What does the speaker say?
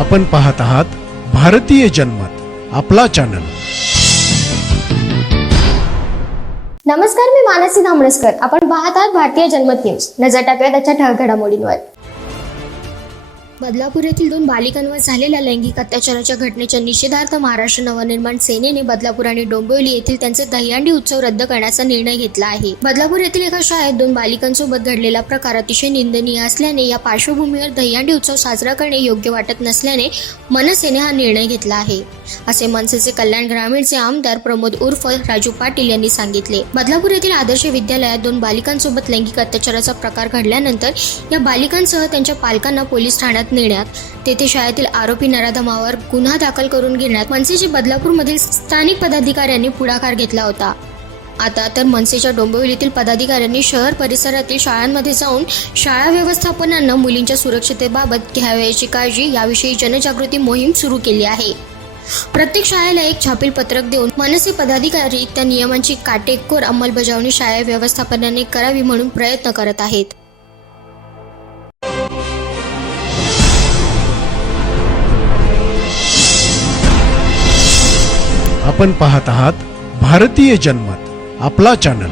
आपण पाहत आहात भारतीय जनमत, आपला चॅनल। नमस्कार, मी मानसी धामणसकर। आपण पाहत आहात भारतीय जनमत न्यूज। नजर टाकूया त्याच्या ठळक घडामोडींवर। बदलापूर येथील 2 बालिकांवर झालेल्या लैंगिक अत्याचाराच्या घटनेच्या निषेधार्थ महाराष्ट्र नवनिर्माण सेनेने बदलापूर आणि डोंबिवली येथील त्यांचे दहीहंडी उत्सव रद्द करण्याचा निर्णय घेतला आहे। बदलापूर येथील एका शाळेत 2 बालिकांसोबत घडलेला प्रकार अतिशय निंदनीय असल्याने या पार्श्वभूमीवर दहीहंडी उत्सव साजरा करणे योग्य वाटत नसल्याने मनसेने हा निर्णय घेतला आहे, असे मनसेचे कल्याण ग्रामीणचे आमदार प्रमोद उर्फ राजू पाटील यांनी सांगितले। बदलापूर येथील आदर्श विद्यालयात 2 बालिकांसोबत लैंगिक अत्याचाराचा प्रकार घडल्यानंतर या बालिकांसह त्यांच्या पालकांना पोलीस ठाण्यात नेण्यात, तेथे शाळेतील आरोपी नराधमावर गुन्हा दाखल करून घेण्यात मनसेचे बदलापूरमधील स्थानिक पदाधिकाऱ्यांनी पुढाकार घेतला होता। आता तर मनसेच्या डोंबिवलीतील पदाधिकाऱ्यांनी शहर परिसरातील शाळांमध्ये जाऊन शाळा व्यवस्थापनांना मुलींच्या सुरक्षिततेबाबत घ्यावयाची काळजी याविषयी जनजागृती मोहीम सुरू केली आहे। प्रत्येक शाळेला एक छापील पत्रक देऊन मनसे पदाधिकारी त्या नियमांची काटेकोर अंमलबजावणी शाळा व्यवस्थापनाने करावी म्हणून प्रयत्न करत आहेत। आपण पाहत आहात भारतीय जनमत, आपला चॅनल।